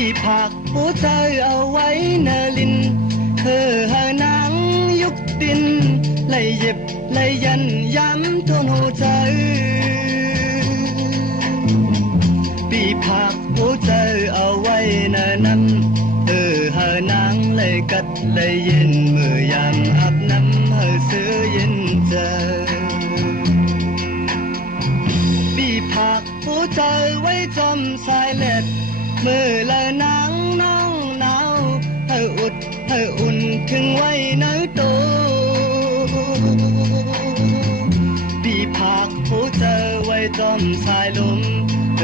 ปีผักหัวใจเอาไว้เนลินเธอหานางยุกดินไล่เย็บไล่ยันย้ำทนหัวใจปีผักหัวใจเอาไว้เนนั้นเธอหานางไล่กัดไล่เย็นเมื่อยามอาบน้ำเฮอเสือเย็นใจปีผักหัวใจไว้จอมสายเล็ดเมื่อละนางน้องหนาวเธออุดเธออุ่นถึงไว้เนื้อโตปีผักหัวใจไว้จอมสายลมเ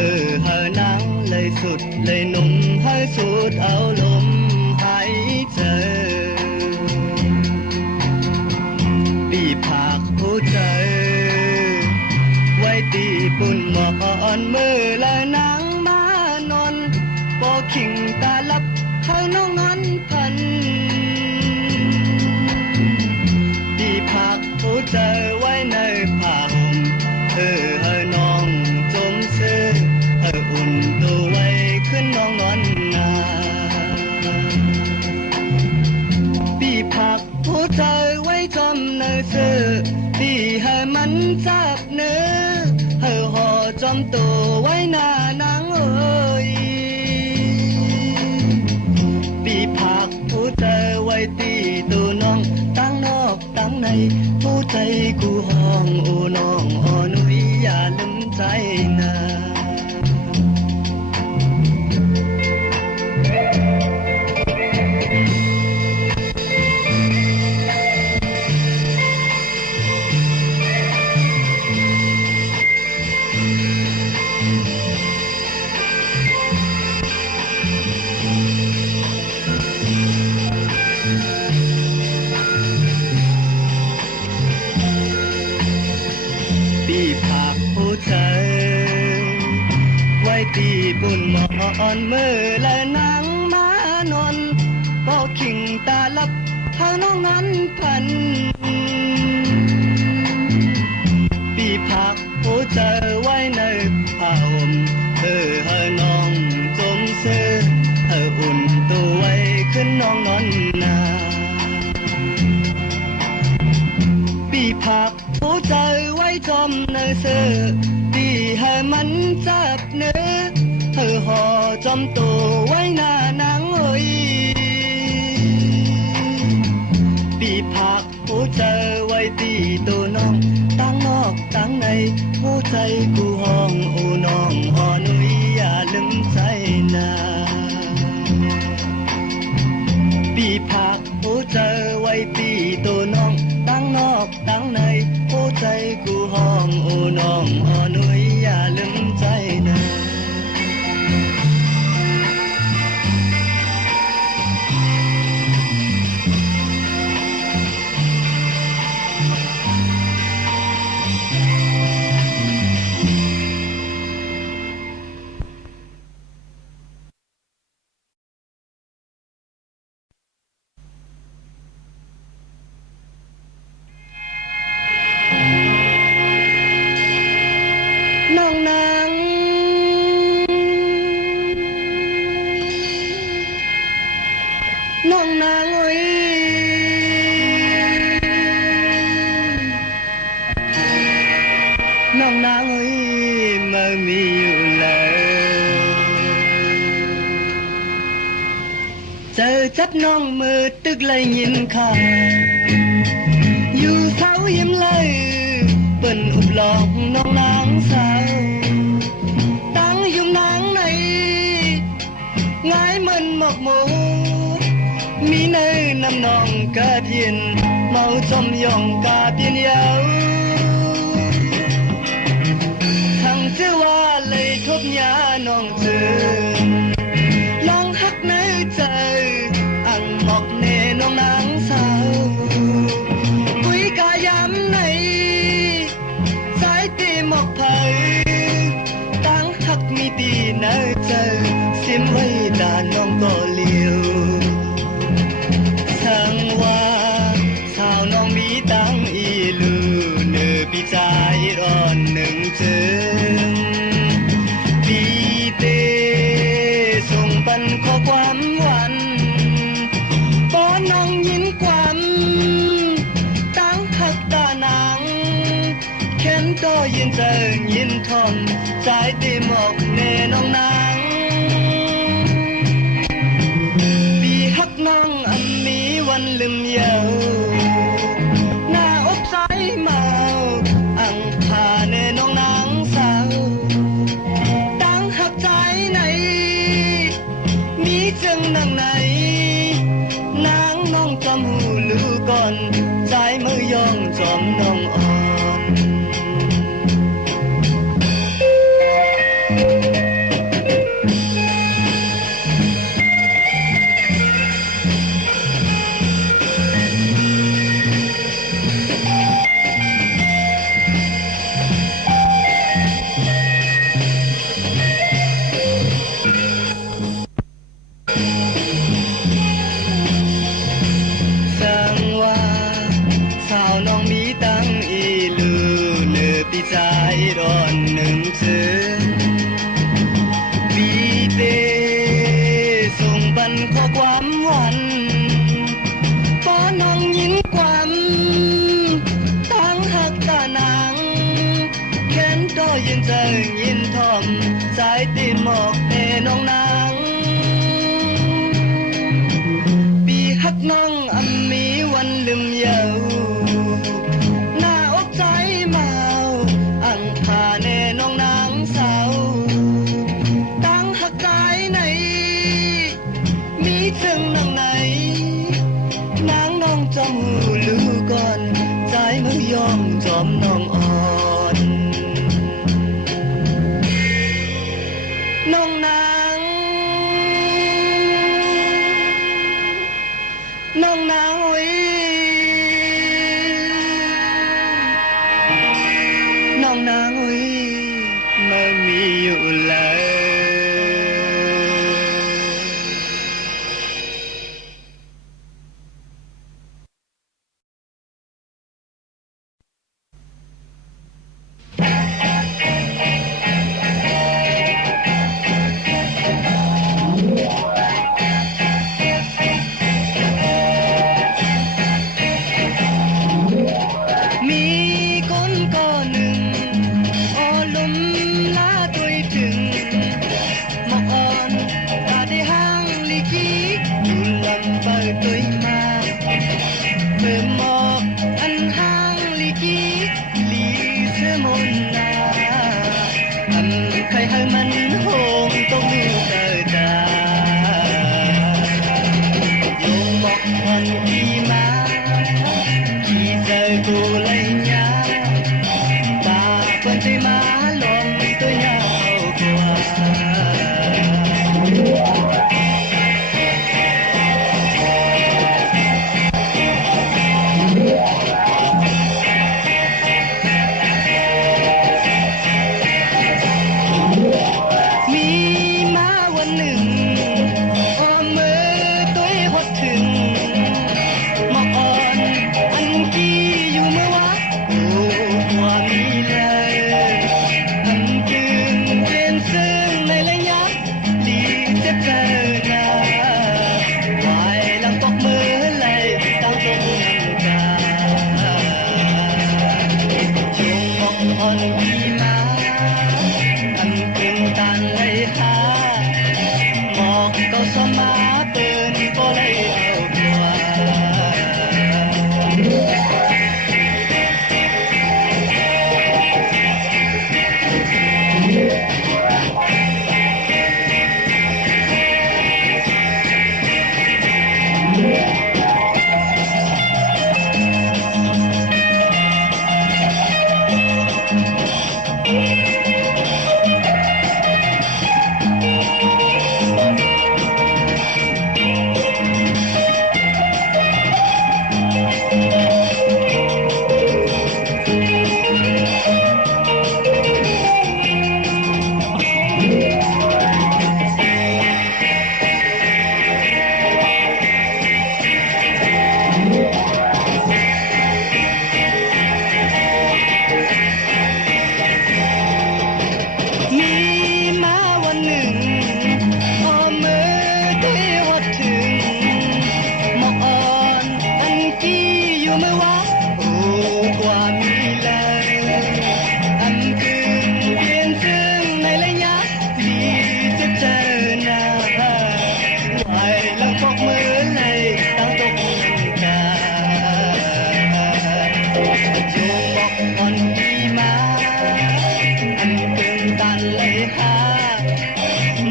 หานางเลยสุดเลยหนุ่มให้สุดเอาลมหายใจปีผักหัวใจไว้ตีปุ่นหมอนเมื่อละนางมานอนพอขิงตาลับเขาน้องนั้นพันปีผักหัวใจไว้ในผ้าห่มน้องจมเสื้ออุ่นตัวไว้ขึ้นน้องนอนนาปีผักหัวใจไว้จำเนื้อเสื้อปีให้มันจับเนื้อห่อจอมตัวไว้หน้านางเอ้ยปีผักหัวใจไว้ตีตัวน้องตั้งนอกตั้งในหัวใจกูห้องโอ้น้องอ่อนนุยอย่าลืมใจนะปีผักหัวใจไว้ตีบุญหมอนเมื่อและนางมานอนก็ขิงตาลับเขาน้องนั้นพันปีผักหัวใจไว้ในผ้าห่มให้น้องจมเสื้ออุ่นตัวไว้ขึ้นน้องนอนนาปีผักหัวใจไว้จอมเนื้อเสื้อปีให้มันจับเนื้อห่อจอมตัวไว้หน้านางเอ้ยปีผักหัวใจไว้ตีตัวน้องตั้งนอกตั้งในหัวใจกูห้องโอ้น้องอ่อนนุยอย่าลืมใจนะปีผักหัวใจไว้ตีตัวน้องตั้งนอกตั้งในหัวใจกูห้องโอ้น้องอ่อนนุยอย่าลืมใจนะน้องนางน้องนางเอ้ยน้องนางเอ้ยมามีอยู่แล้วเจอจับน้องมือตึกเลยยินข่าวอยู่เท้ายิ้มเลยเปิ้นอุบหลอกน้องนางสาวตั้งยุ่มนางในง่ายมันหมกหมูมีเนยน้ำนองกาเย็นเมาจมยองกาเปียนยาวทั้งเชื่อว่าเลยทบยาน้องเจอลองหักเนื้อใจอังหมอกเนน้องนางสาวคุยกายำในสายตีหมอกเผยตั้งหักมีตีเนื้อใจเสียมไว้ด่านน้องก็เลี้ยวทั้งว่าสาวน้องมีตั้งอีลูเนื้อปีใจร้อนหนึ่งเจอปีเตส่งปันขอ อความหวันป้อนน้องยินความตั้งหักตานางแค้นก็ยินเจอยินทอมใจตีหมอกเนน้องนางปีฮักน้องอันมีวันลืมเยาหน้าอกใจเมาอังพาเนน้องนางสาวตั้งหักใจไหนมีจึงนางไหนนางน้องจำหูลูก่อนใจมือยองจอมน้องอ่อนใจร้อนหนึ่งถึงปีเตส่งบันข้อความหวันป้อนน้องยินความตั้งหักตานางแค้นก็ยินเจอยินทอมใจตีหมอกเอน้องนางปีหักน้องอันมีวันลืมเยาหน้าอกใจเมาอังพาเนน้องนางสาวตั้งหักใจไหนมีจึงนางไหนนางน้องจำหูลูก่อนใจมือยอมจอมน้องอ่อนน้องนางน้องนางโอ้ยน้องนางโอ้ยไม่มีอยู่แล้วมีคนก็หนึ่งอ้อลุ่มลาตัวถึงหมอกอ่อนตาได้ห้างลีกี้อยู่ลำเปิดตัวมาเมื่อหมอกอันห้างลีกี้ลีเสื้อมนนาอันใครให้มันโหงต้องดูเตอตาโยมหมอกอ่อนดีมาที่เจอกูเลยยาบาปนใจมาลมตัวยาวกว่ามีมาวันหนึ่งอ้อมมือตัวหดถึงหมอกอ่อนอันกี้อยู่เมื่อวะโอ้ความมีเลยอันจึงเปลี่ยนซึ่งในระยะดีจะเจอหน้าวายหลังตกมือเลยตั้งตรงน้ำตาจงหมอกอ่อนดีมาอันจึงตันเลยหาหมอกก็สมาเตือนก็เลยเอากว่า แล้วปกมือเลยตั้งตกเงินกาจูงบอกอ่อนดีมาอันกึ่งตันเลยหา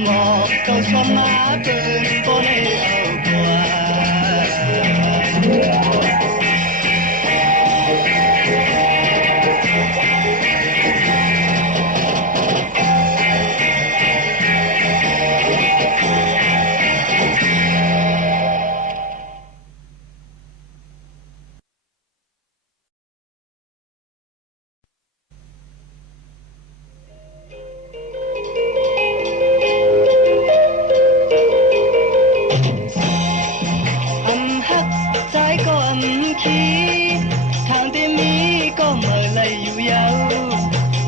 งอกเก้าชมมาเกินก็เลยเอากว่า อำฮักใจก็อำคีทางที่มีก็เมื่อไรอยู่ยาว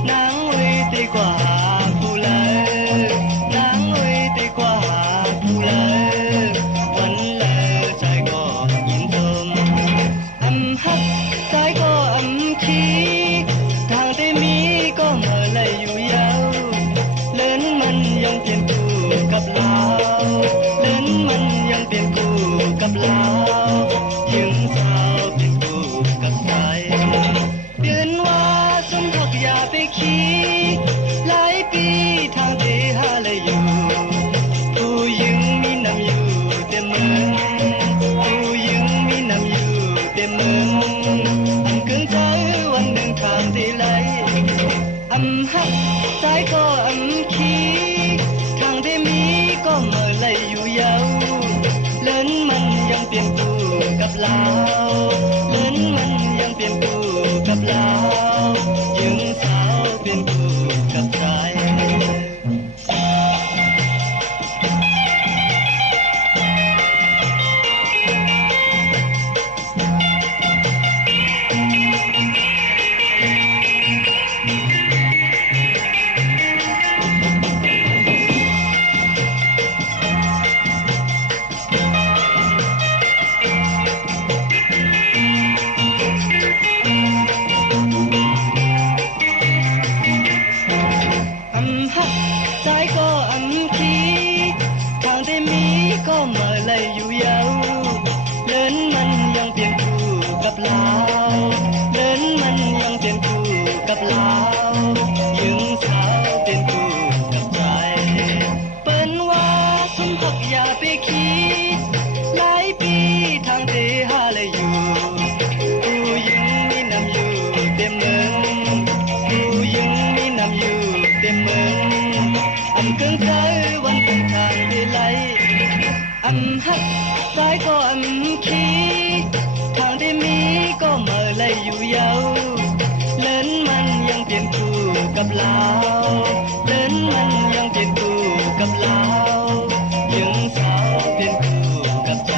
นางไว้ดีกว่าผู้เลยนางไว้ดีกว่าผู้เลยวันเลยใจก็ยินดมอำฮักใจก็อำคีทางที่มีก็เมื่อไรอยู่ยาวเล่นมันยังเปลี่ยนคู่กับเราเล่นมันยังเปลี่ยนคู่กับเราถึงสาวเปลี่ยนคู่กับใครเดือนว่าสมทักอย่าไปคิดหลายปีทางที่หาเลยอยู่ผู้หญิงมีน้ำอยู่เต็มเมืองผู้หญิงมีน้ำอยู่เต็มเมืองอันเกินใจวันหนึ่งทางที่ไหลอำฮักใจก็อำคีทางที่มีก็เมื่อไรอยู่ยาวเล่นมันยังเปลี่ยนคู่กับเราเล่นมันยังเปลี่ยนคู่กับเรายิงสาวเปลี่ยนคู่กับใคร อำฮักใจก็อำคีทางที่มีก็เมื่อไรอยู่ยาวเล่นมันยังเปลี่ยนคู่กับเราเล่นมันยังเปลี่ยนคู่กับเรายิงสาวเปลี่ยนคู่กับใจเปิ้นว่าสมพักอย่าไปคิดหลายปีทางที่หาเลยอยู่ผู้หญิงมีน้ำอยู่เต็มเมืองผู้หญิงมีน้ำอยู่เต็มเมืองอันเกินใจวันเป็นทางที่ไหลอำฮักใจก็อำคีทางที่มีก็เมื่อไรอยู่ยาวเล่นมันยังเปลี่ยนคู่กับเราเล่นมันยังเปลี่ยนคู่กับเรายิงสาวเปลี่ยนคู่กับใจ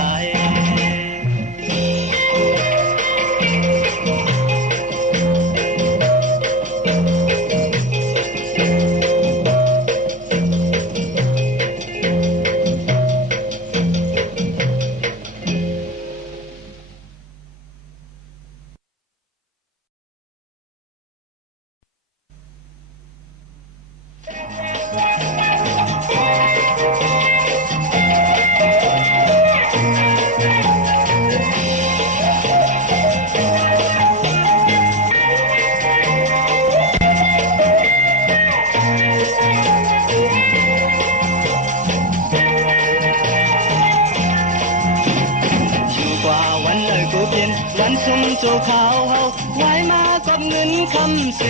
วันซุ่มโจขาวเฮาไว้มากับเงินคำเส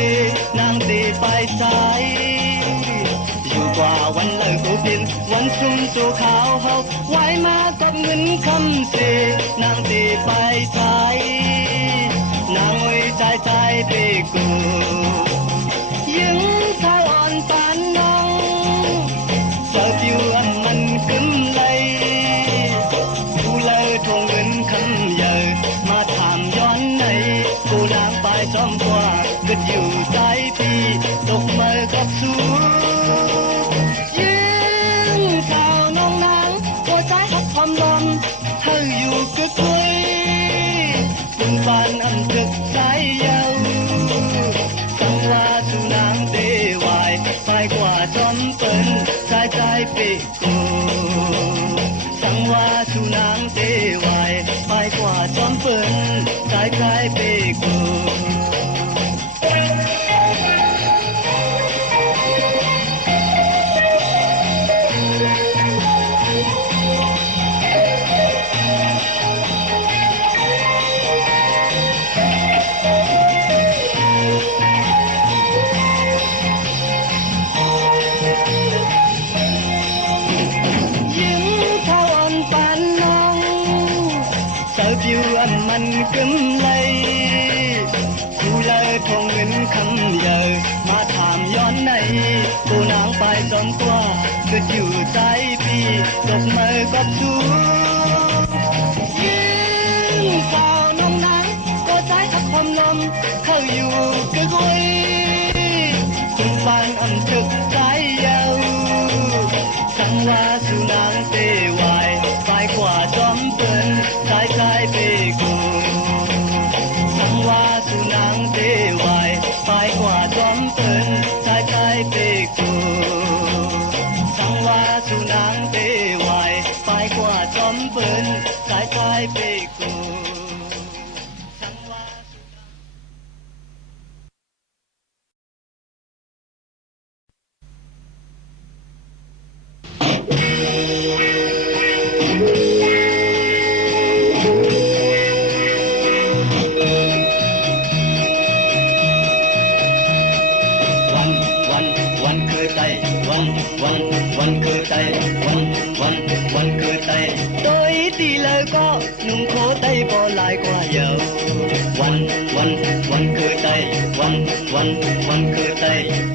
นางตีไปสายอยู่กว่าวันเลยกูเป็นวันซุ่มโจขาวเฮาไว้มากับเงินคำเสนางตีไปสายนางไว้ใจไปกูยิงสาวอ่อนปานน้องเฝ้าผิวอันมันกึมไหลกูเลยทวงเงินคำใหญ่มาถามย้อนในกูนางไปจอมกว่าก็อยู่ใจพี่ตกมือกับสูยิงสาวน้องนางหัวใจหักความลมเธออยู่กึกคุยเป็นปานอันตึกใจยาวสังว่าสูนางเตวายไปกว่าจอมเปิ้นใจไปกูสังว่า สุนางเตวายไปกว่าจอมเปิ้นสายคลายเปโกผิวอันมันกำไรผู้เลยทงเงินคำเยอะมาถามย้อนในตัวนางไปจอมกว่าเกิดอยู่ใจพี่ตบมือกับชูยิ่งสาวนมนางก็ใจอักความลมเข้าอยู่กึกไว้จนปานอ่อนถึกใจเยาวสังว่าสุนางเตวายไปกว่าจอมเปิ้นสายใจเปโกสังว่าสุนางเตวายไปกว่าจอมเปิ้นสายใจเปโกสังว่าสุนางเตวายไปกว่าจอมเปิ้นสายใจเปโกวันคือไตวันคือไตโดยตีเลยก็นุ่งโคไตบ่ลายกว่าเยาวันคือไตวันคือไต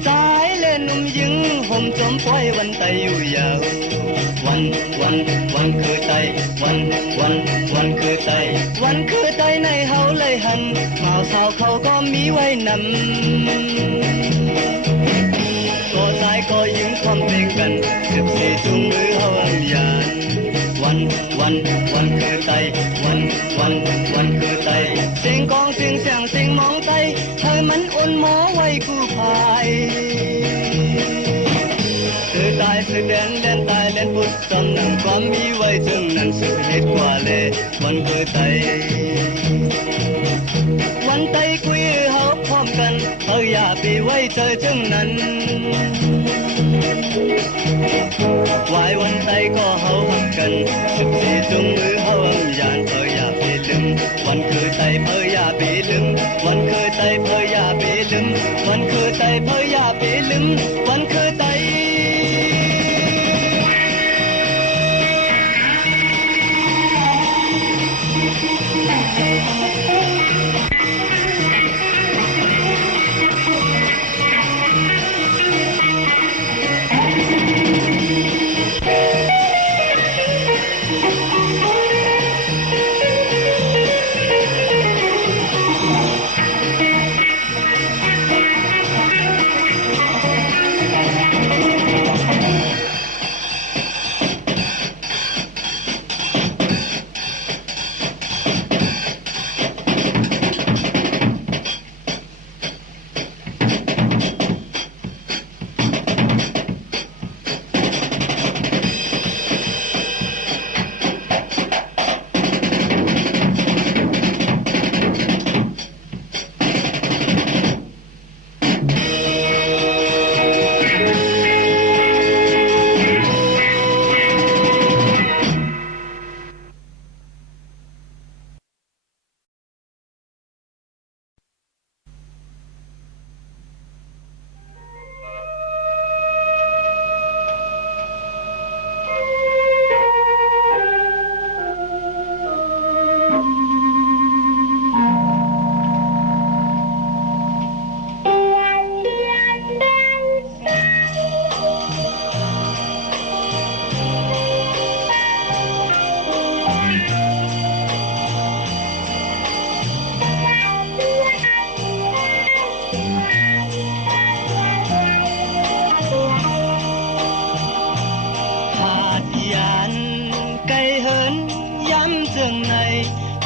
สายเล่นนุ่มยิงห่มจมปล่อยวันไตอยู่ยาววันคือไตวันคือไตวันคือไตในเฮาเลยหันมาสาวเขาก็มีไว้นำก็สายก็ยิงความเพลงกัน14จุงมือเฮาอันยานวันคือไตวันคือไตเสียงกองเสียงเสียงเสียงมองไตให้มันอ่อนหมอไว้กู้ภัยคือตายคือเด่นตายเล่นบุตรจำหนังความมีไว้จึงนั้นสุดเหตุกว่าเลยวันคือไตวันไตคุยเฮาพร้อมกันอย่าไปไว้เจอจึงนั้นวายวันไตก็เฮาหักกัน14จุงมือเฮาอังยานอย่าไปลืมวันคือไตอย่าไปลืมวันคือไตอย่าไปลืมวันคือไตอย่าไปลืมวันคือไต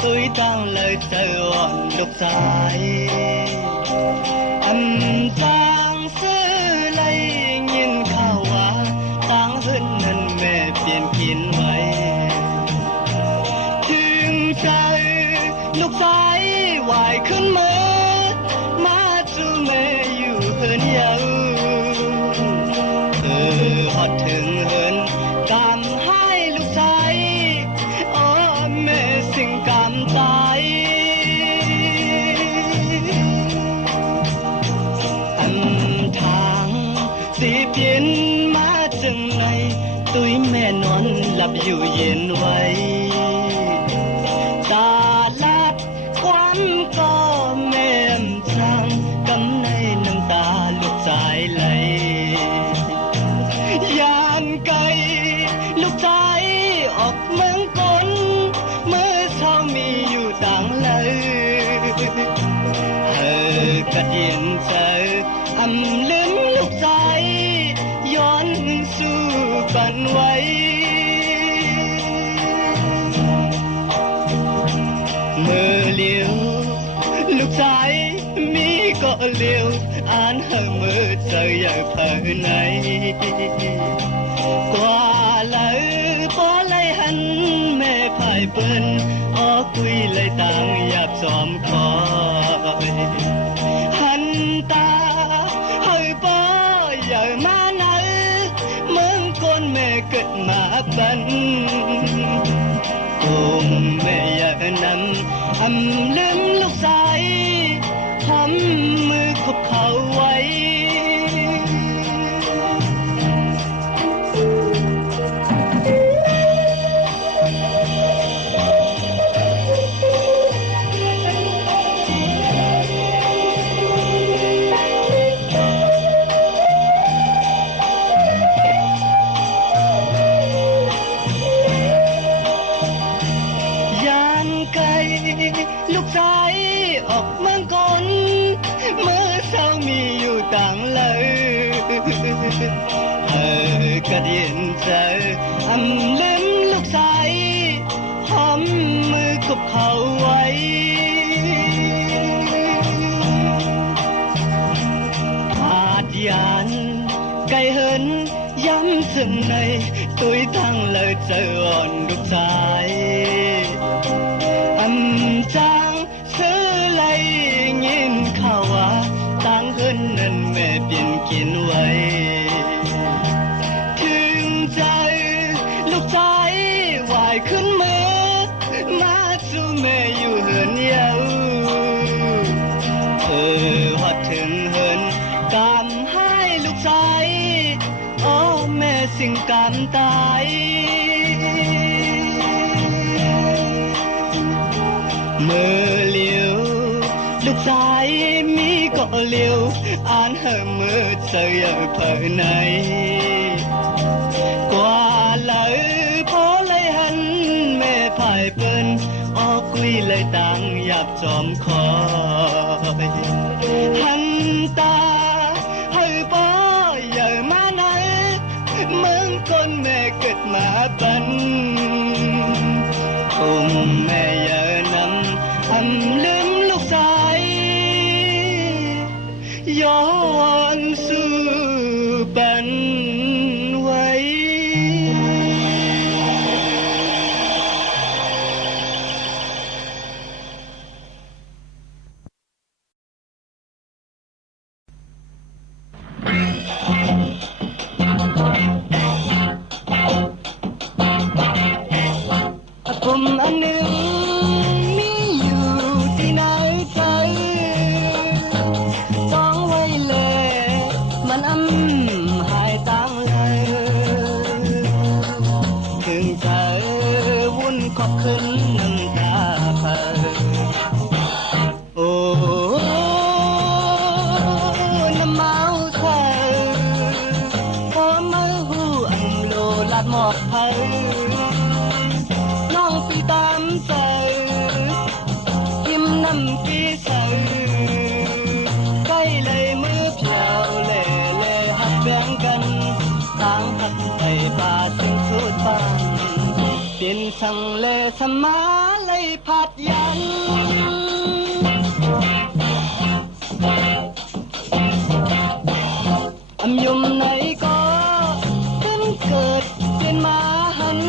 tôi toàn lời chờ lục dài âm tang sư lấy nhìn khảo quá tang hơn nần mẹ biển kín vậy อยู่เย็นไว้ตาลาดควันก็แม่มช่างกำในน้ำตาลูกสายไหลยานไกลลูกสายออกเมืองกลเมื่อเช้ามีอยู่ต่างเลยกระเดียนเจออำลืมลูกสายย้อนสู่ปันไว้เมื่อเลี้ยวลูกสายมีก็เลี้ยวอ่านเฮเมื่อเจออย่าเผลอไหนกว่าเลยพอเลยหันแม่พายเปิ้นออกคุยเลยต่างหยาบซ้อมคอยหันตาเฮ้ยป้ออย่ามาไหนเมืองคนแม่เกิดมาบันกุมแม่อย่านำอำลืมลูกสายทำมือคุบเขาไว้ลูกสายออกเมืองก่อนเมื่อเช้ามีอยู่ต่างเลยกระเดียนเจออำลืมลูกสายหอมมือคุบเขาไว้อาดยานไกลเหินย้ำสึ่งในตุยทั้งเลยเจออ่อนลูกสายจางซื้อไหลยินข่าวว่าต่างเฮินนั้นแม่เปลี่ยนกินไว้ถึงใจลูกชายวายขึ้นมือมาสู่แม่อยู่เหินเยาฮอดถึงเหินกำให้ลูกชายโอ้แม่สิ่งกำตายเมื่อเลี้ยวลูกสายมีก็เลี้ยวอ่านเฮเมื่อเจออย่าเผลอไหนกว่าเลยพอเลยหันแม่พายเปิ้นออกคุยเลยต่างหยาบจอมคอยหันตาให้ป้ออย่ามาไหนเมืองคนแม่เกิดมาบันแม่อย่านำอำลืมลูกสายย้อนสู่ปันไว้ผมอันหนึ่งมีอยู่ที่ไหนใจต้องไว้เลยมันหายตังเลยถึงเธอวุ่นขอบขึ้นน้ำตาเพอโอ้น้ำเมาเธอพอมาหูอันโลลาดหมอกเพอน้องปีตามใจยิ้มน้ำปีใสใกล้เลยมือเพียวเล่เล่หักแบ่งกันต่างหักไปป่าสิ่งสุดปังเป็นสังเลสมาเลยพัดยันอำยุมไหนก็เป็นเกิดเป็นมาหัน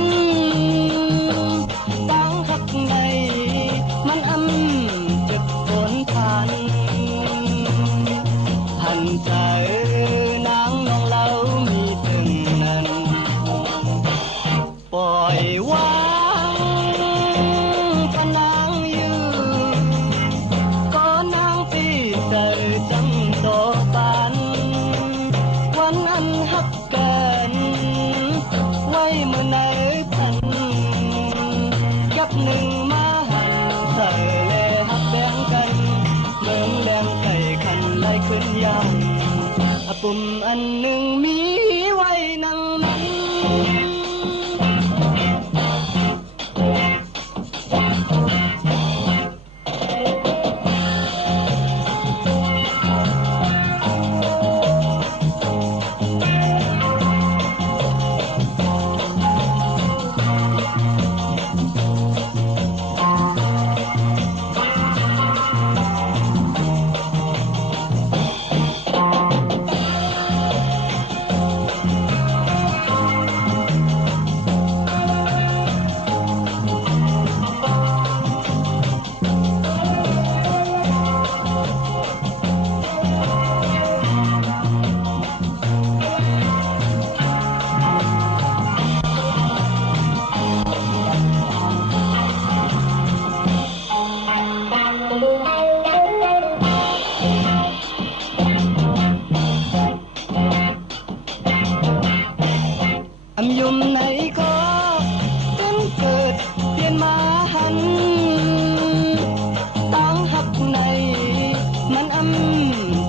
ตั้งหักในมันจึกฝนพันหันใจนางน้องเรามีถึงนั้นปล่อยวางปนางอยู่ก็นางปีเตอจังโตปันวันอัน หนึ่งมาหันใส่เลหักแบ่งกันเมืองแรงไก่ขันไล่ขึ้นยางปุ่มอันหนึ่งมีไว้นั่งนั้น อำยุมไหนก็เป็นเกิดเปลี่ยนมาหันตั้งหักในมัน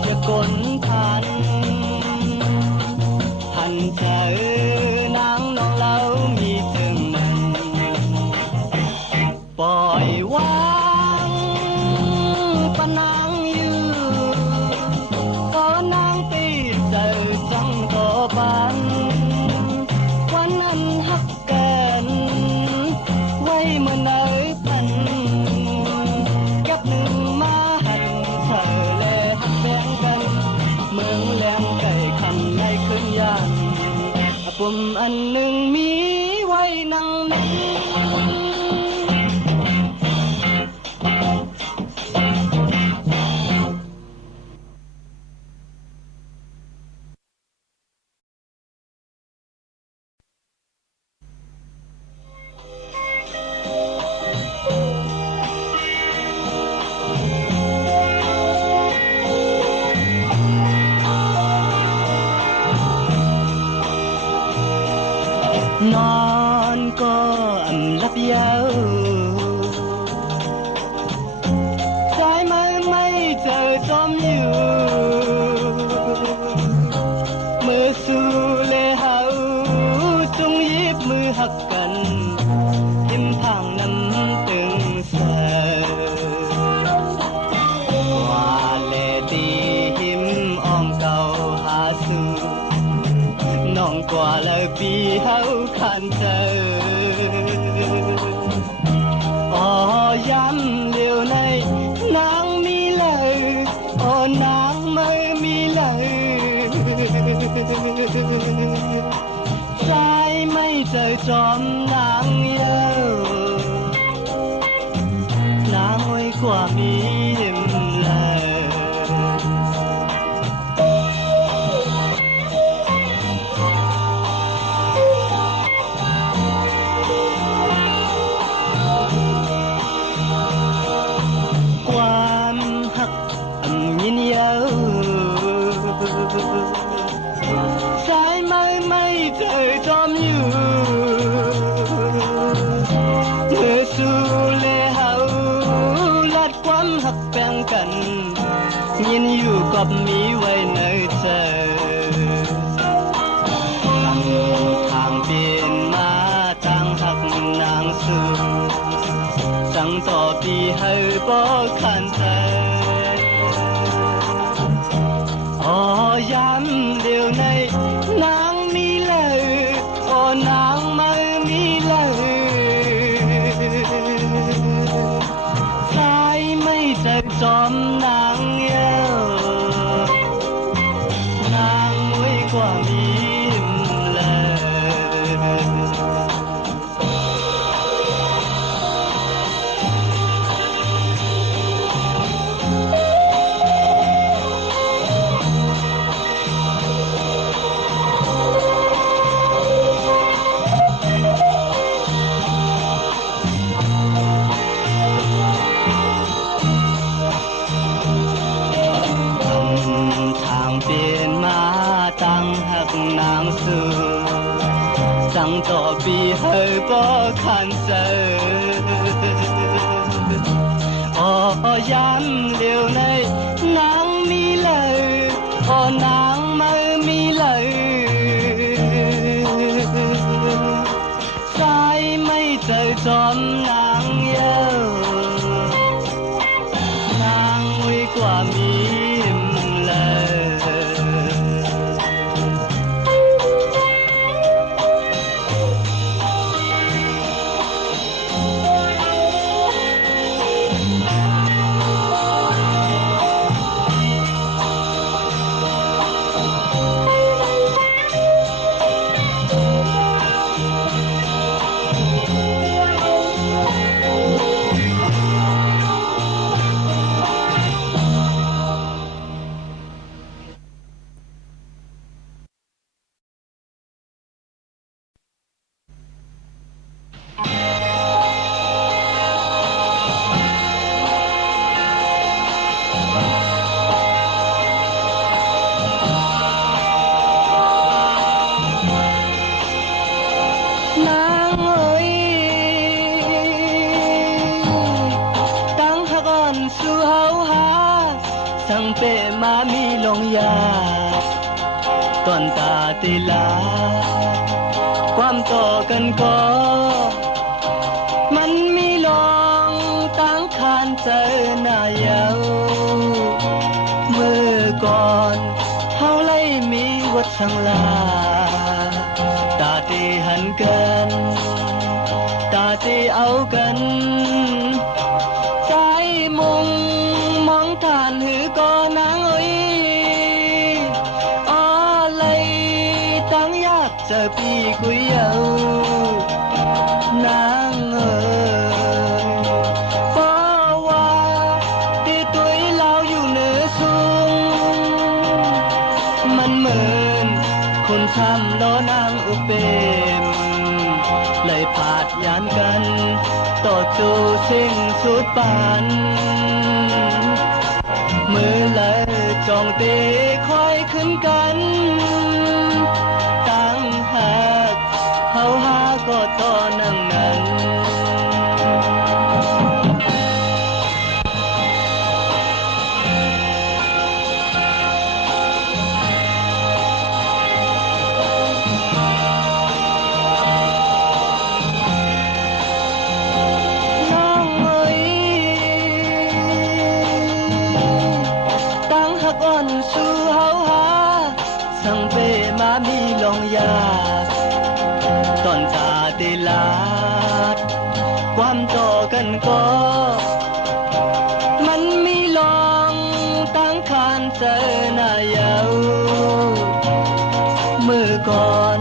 จะกลผ่านหันเจอนางน้องเรามีถึงมันปล่อยวางปะนางอยู่ก็นางตีเจอจังต่อบันหักกันไว้เมื่อไหนพันกับหนึ่งมาหันเธอและหักแบ่งกันเมืองแหลมไก่คำในคืนยานปุ่มอันหนึ่งมีไว้นั่งนั้นนอนก็หลับยาวสายมือไม่เจอจอมอยู่มือสู้เลเฮาจงยิบมือหักกันยิ้มพังน้ำตึงเสว่าเลตีหิมอ้อมเก่าหาสู่น้องกว่าเลยปีเฮาขันเจออ๋อยำเลี้ยวในนางมีเลยอ๋อนางไม่มีเลยใจไม่เจอจอมนางเยานางไว้กว่ามียิ้มเลยสายไม่เจอจอมอยู่เมื่อสู้เลเฮาลัดความหักแบ่งกันยินอยู่กับมีไว้ในใจทางเปลี่ยนมาจังหักนางสู่จังต่อปีให้บ่ขันใจอ๋อยำเดียวในนางมีเลยอ๋อนางไม่มีเลยสายไม่เจ็บจอมนางเยานางมวยกว่ามีเลยตั้งหักนางสู่จังต่อปีให้บ่ขันเจอ dám điều này nắng mi lời nắng mơ mi lời trái mây trời tròn nắng yêu nắng nguy qua mỉm lời nắng ơi tăng hắc on su hau ha sang pe ma mi long ya toàn ta tê laความต่อกันก็มันมีลองตั้งคานเจอหน้าเยาเมื่อก่อนเฮาไล่มีวัดสังลาตาตีหันกันตาตีเอากันใจมุงมองทานหือก็นางเอ้ยอะไรตั้งยากเจอปีกุยเอานางเอ้ยเพราะว่าตีตุยเราอยู่เหนือสูงมันเหมือนคนทำโลนางอุเปมเลยผาดยานกันต่อจูสิ่งสุดปานมือเลยจองตีคอยขึ้นกันตั้งหักเฮาหาก็ต่อนั่งนั้น น้องเอ้ยตั้งหักอ่อนสู่เฮาหาสั่งเปมามีลองยาตอนตาเตลาดความต่อกันก็มันมีลองตั้งคานเจอหน้าเยาเมื่อก่อน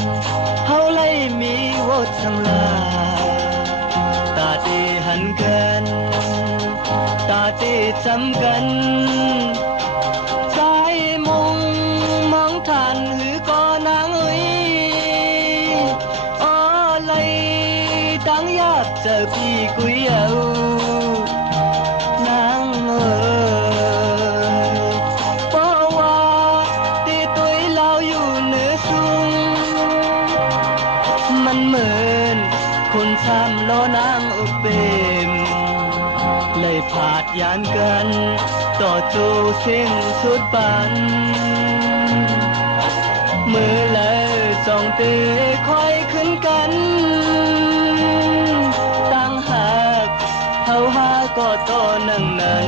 เฮาไล่มีวดสังลาตาตีหันกันตาตีจำกันใจมุงมองทานหือก็นางเอ้ยอะไรตั้งยากเจอพี่กุยเอานางเอ้ยเพราะว่าตีตุยเราอยู่เหนือสูงมันเหมือนคนทำโลนางอุเปมเลยผาดยานกันต่อจูสิ่งสุดปันมือเลยจองตีคอยขึ้นกันตั้งหักเฮาหาก็ต่อนั่งนั้น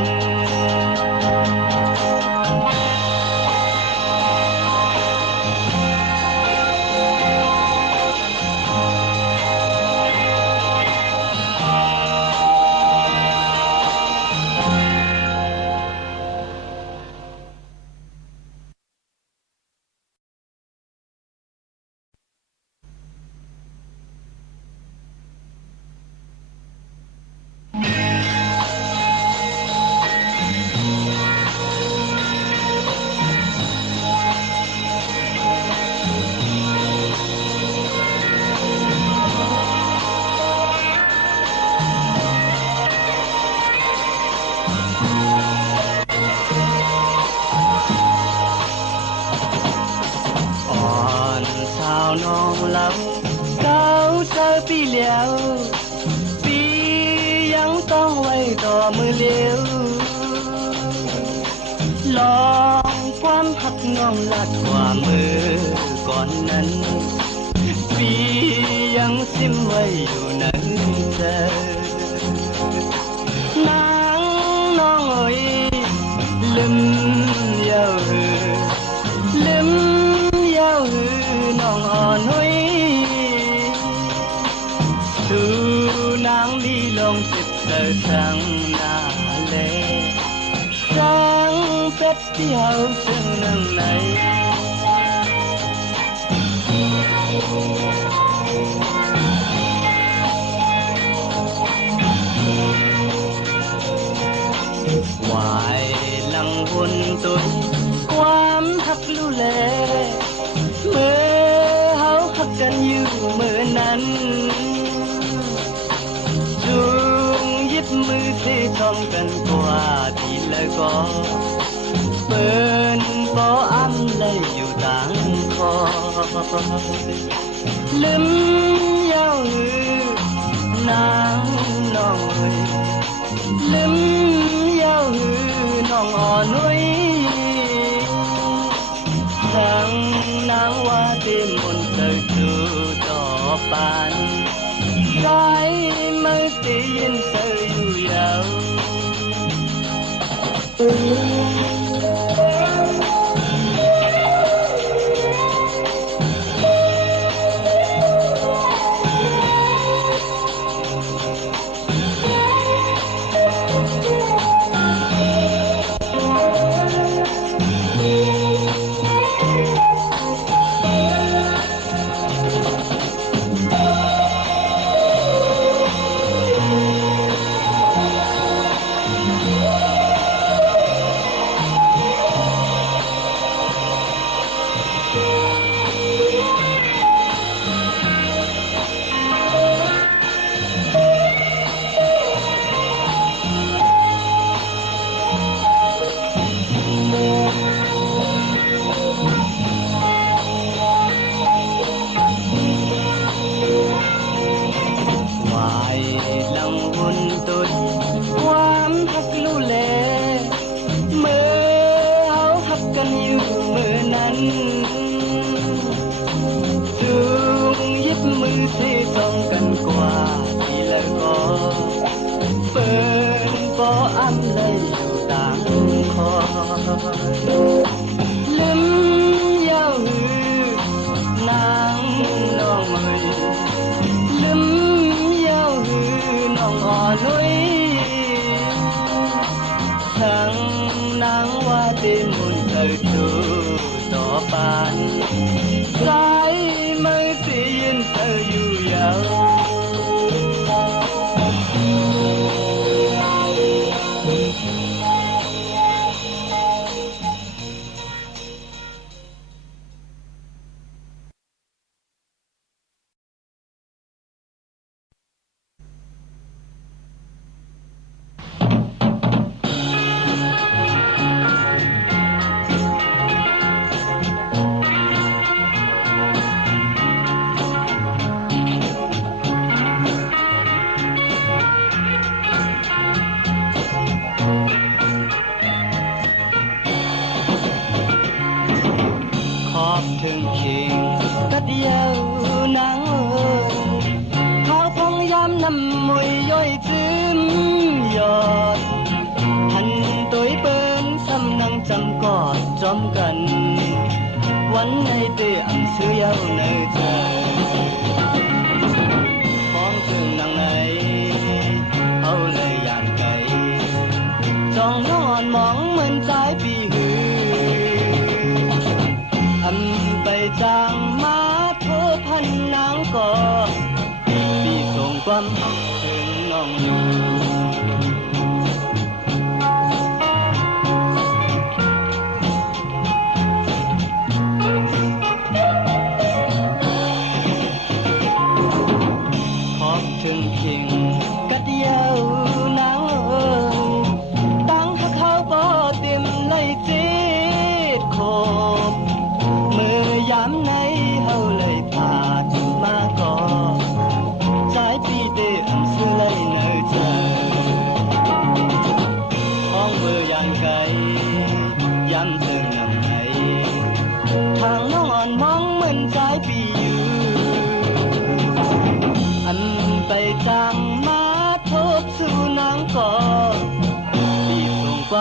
ปีแล้วปียังต้องไว้ต่อมือเลี้ยว ลองความหักน้องลาดความมือก่อนนั้นปียังซิมไว้อยู่ในใจนางน้องเอ้ยลืมยาวหือลืมยาวหือน้องอ่อนหยดูนางมีลงจิตเธอสั่งนาเลสั่งเป็ดเดียวจึงนั่งในวายลังวนตุนความหักลู่แลเมื่อเฮาหักกันอยู่เมื่อนั้นจูงยิบมือที่ทอมกันกว่าทีละก็เปิ้นบ่อ้ำเลยอยู่ต่างคอลืมยาวหือนางน้องเอ้ยลืมยาวหือน้องอ่อนหยสั่งนางว่าเต็มมนเธอสู่ต่อปานใจไม่ตียินเธออยู่ยาวความหักลู่แลเมื่อเฮาหักกันอยู่เมื่อนั้นจูงยิบมือที่ต้องกันกว่าทีละก็เปิ้นบ่อ้ำเลยอยู่ต่างคอลืมยาวหือนางน้องเอ้ยลืมยาวหือน้องอ่อนหยสั่งนางว่าเต็มมนเธอสู่ต่อปานใจไม่ตียินเธออยู่ยาวขอบถึงคิงตัดเยาวนางเอ้ยเขาพงยามนำมวยย่อยจืมยอดหันตัวเปิ้นซ้ำนังจำกอดจอมกันวันในเตะอันซื้อยาวในใจของถึงนางไหนเอาเลยยานไกลจ้องนอนมองเหมือนใจปีหือไปจางมาโทพันนางก่อปีส่งความถึงน้องอยู่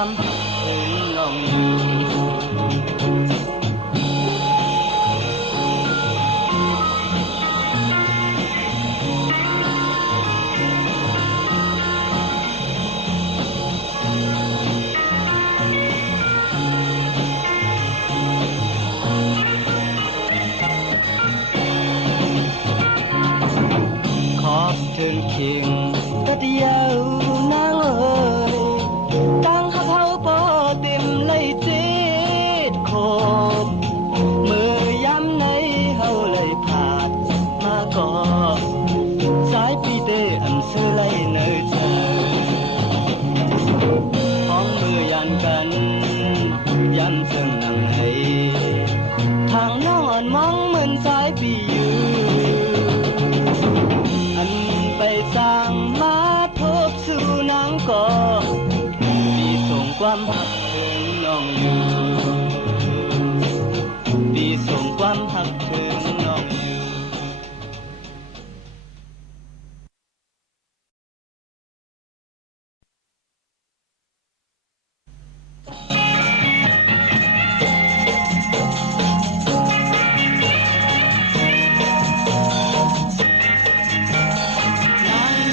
ความหักถึงน้องอยู่ขอบถึงเคียงก็เดียวนางเอ๋ยตั้งหักเฮาปอเต็มเลยเจ็ดโคตรมือย้ำในเฮาเลยขาดมาก่อสายปีเตอำซื้อเลยเนื้อเธอห้องมือยันกันย้ำเชิงหนังให้ทางน้องอ่อนมองเหมือนสายปีอยู่อันไปสร้างมาทบสู่นางก่อปีส่งความหักถึงน้องอยู่ปีส่งความหักถึงน้องอยู่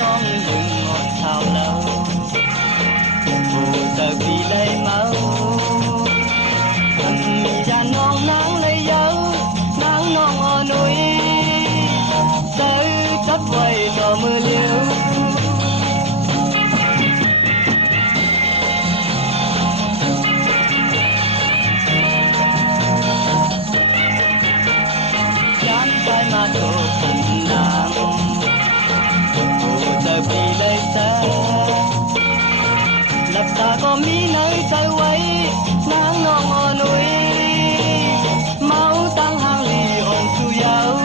น้องดึงงอนเช้าแล้วผู้เจอพี่เลยเมามันมียาน้องนางเลยเยอะนางน้องอ่อนหนุ่ยเจอจับไว้ต่อมือเลี้ยวย้ำใจมาโทษสันนางเจอพี่เลยเจอหลับตาก็มีในใจไว้นางน้องอ่อนหนุ่ยเมาตั้งห่างลีอ่อนสู่เยาว์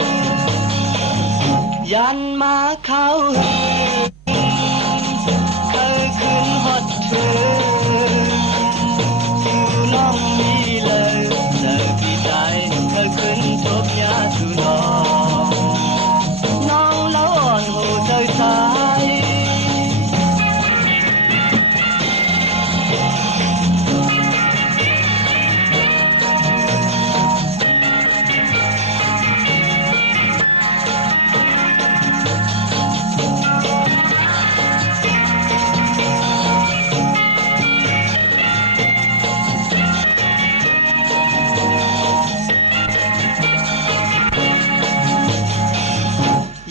ยันมาเข้าเคยขึ้นฮอดเธอสู่น้องมีเลยเจอพี่ใจเคยขึ้นทบยาสู่น้องแล้วอ่อนหูใจสาย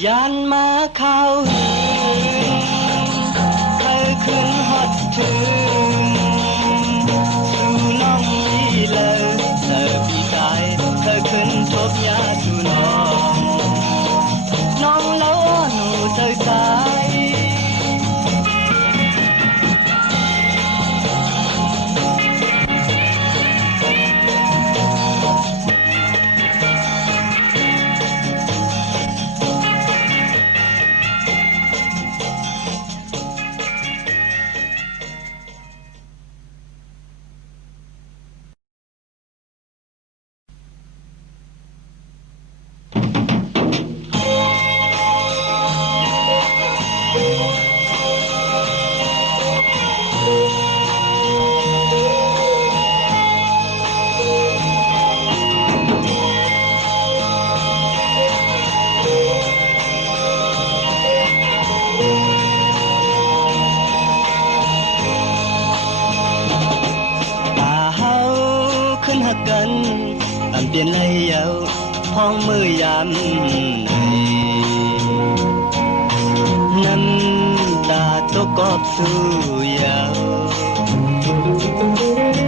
ยันมาเข้าหืนเคยขึ้นฮอดถึงสู่น้องนี่เลยเจอพี่ชายเคยขึ้นทบยาสู่น้องแล้วอ่อนหูใจสายกันตามเปลี่ยนเลยเยาห้องมือยามไหนน้ำตาตกกอบสู่เยา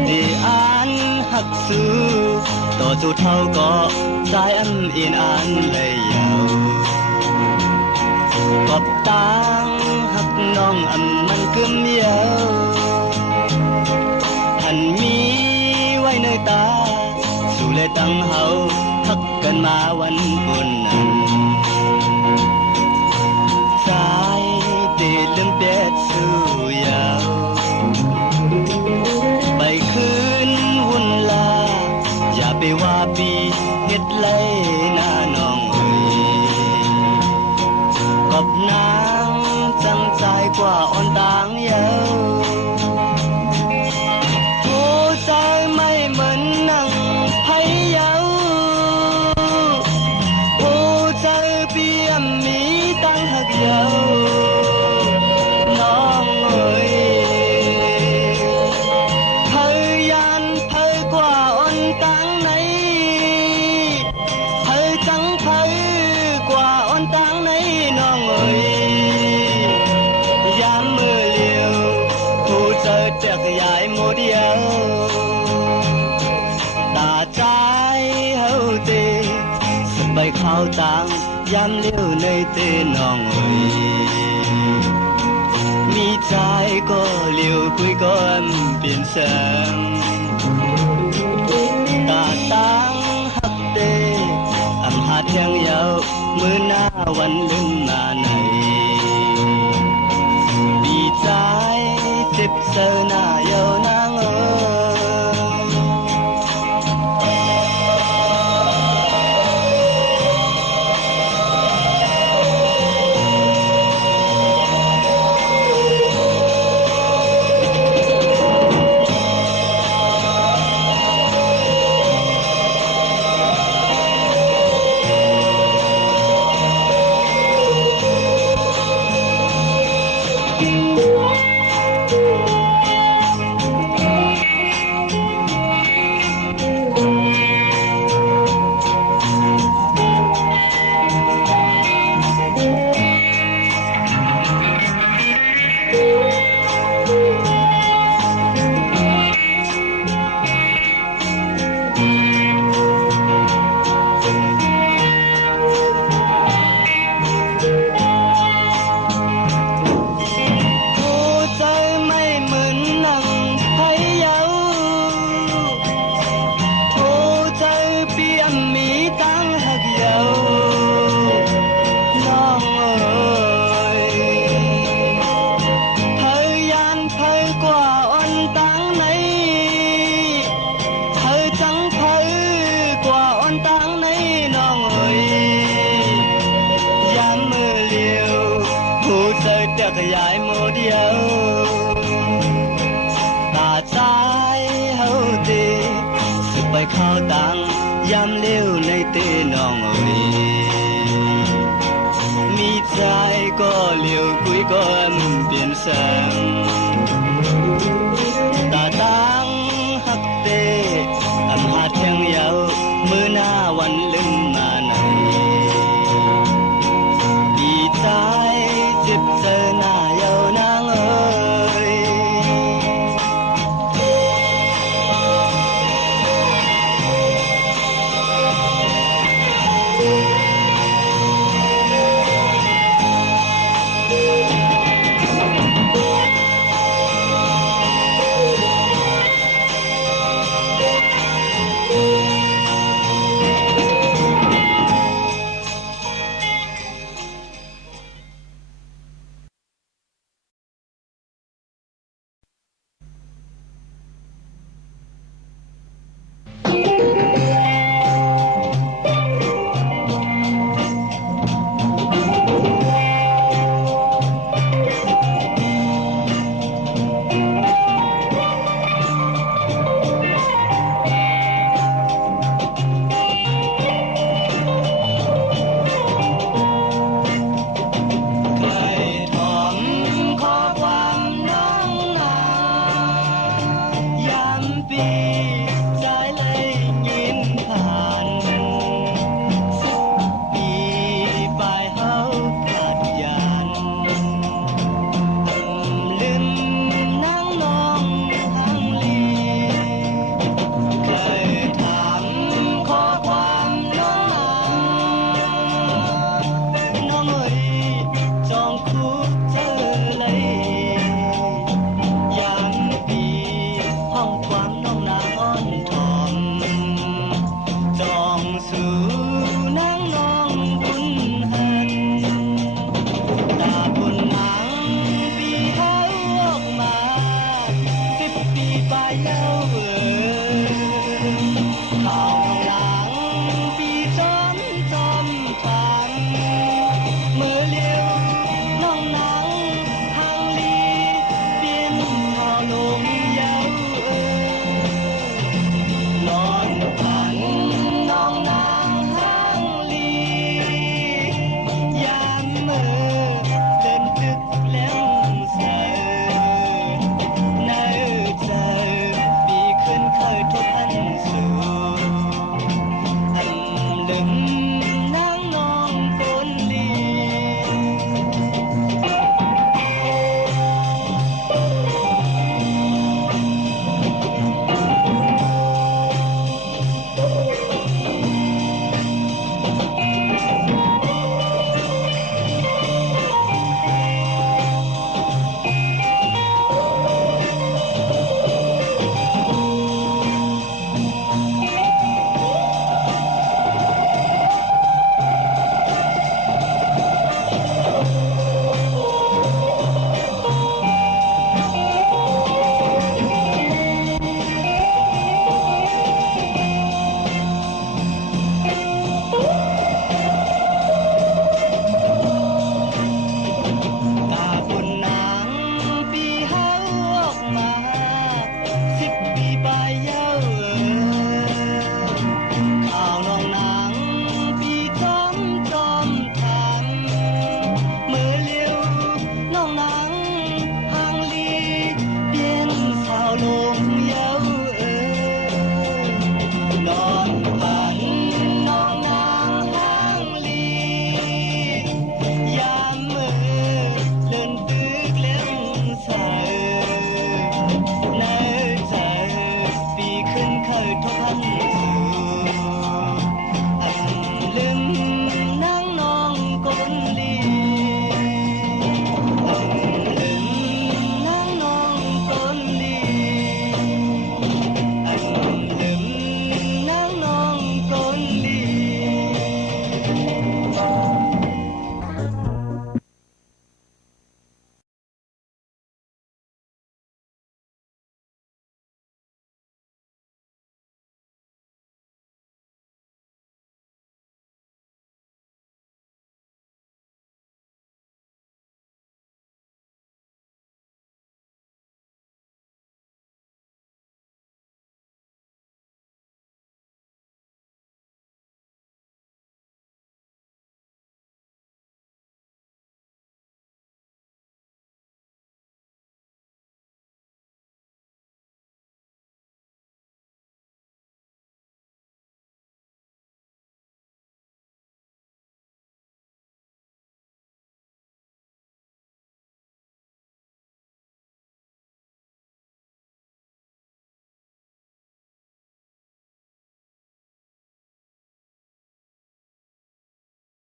ดีอ่านหักสู่ต่อสู่เท่าก็สายอันอินอ่านเลยเยากอบตังหักน้องอันมันกึมเยาท่านมีไว้ในตาสู่เลยตั้งเฮาทักกันมาวันบุญนั้นสายเดลืมเด็ดสู่ยาวไปคืนวุ่นลาอย่าไปว่าปีเฮ็ดไรหน้าน้องเอ้ยกับนางจังใจกว่าอ่อนต่างเยา một yêu ta trái hậu tê sập bay khao tang giam liêu nơi tê nòng ơi mi trái có liêu cuối có âm biển sớm ta tang hấp tê âm hạt yang yau mưa naวันลืมมาไหนมีใจเจ็บเสือหน้าเยาวนางเอ๋ขยายโมเดียวตาซ้ายเฮาเตสึกไปเข้าตังยามเลี้ยวในเตน้องเอ๋ยมีใจก็เลี้ยวคุยก็เปลี่ยนแสง